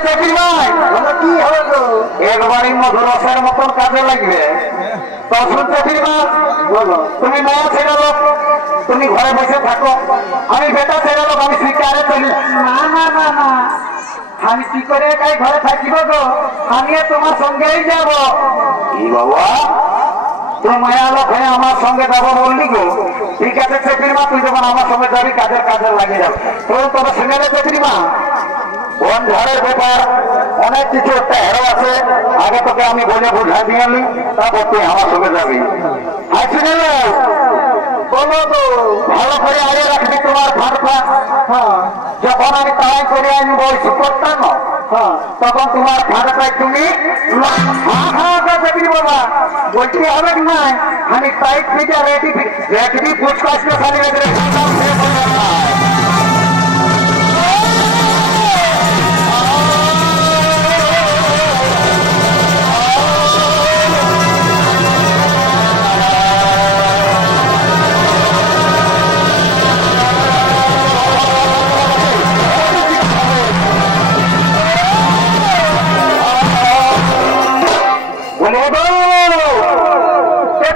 চাকরি ভাই কি হবে গো একবারই মধুরসের মতন কাজে লাগবে তখন চাকরি মা বলো তুমি মায়া ছেড়ে লোক তুমি ঘরে বসে থাকো আমি বেটা ছেড়ে লোক আমি শিকারে চলি না না না না আমি কি করে একাই ঘরে থাকিব গো আমিও তোমার সঙ্গেই যাব কি বাবা তুই মায়া লোক হয়ে আমার সঙ্গে যাবো বললি গো ঠিক আছে চাকরি মা তুই যখন আমার সঙ্গে যাবি কাজের কাজে লাগিয়ে যাবে তবে শুনে রে চাকরি মা বন ঝড়ের ব্যাপার অনেক কিছু একটা হেরো আছে আগে তোকে আমি বলে বুঝা দিয়ে নি তারপর তুই আমার সঙ্গে যাবি শুনে বলো তো ভালো করে আগে রাখবি তোমার ফাঁড়ফা যখন আমি তাড়াই করে আমি বলছি করতাম তখন তোমার ফাঁড়াটাই তুমি চাকরি বাবা বলতে হবে না আমি টাইট ফিটে রেডি পুচকাশকে খালি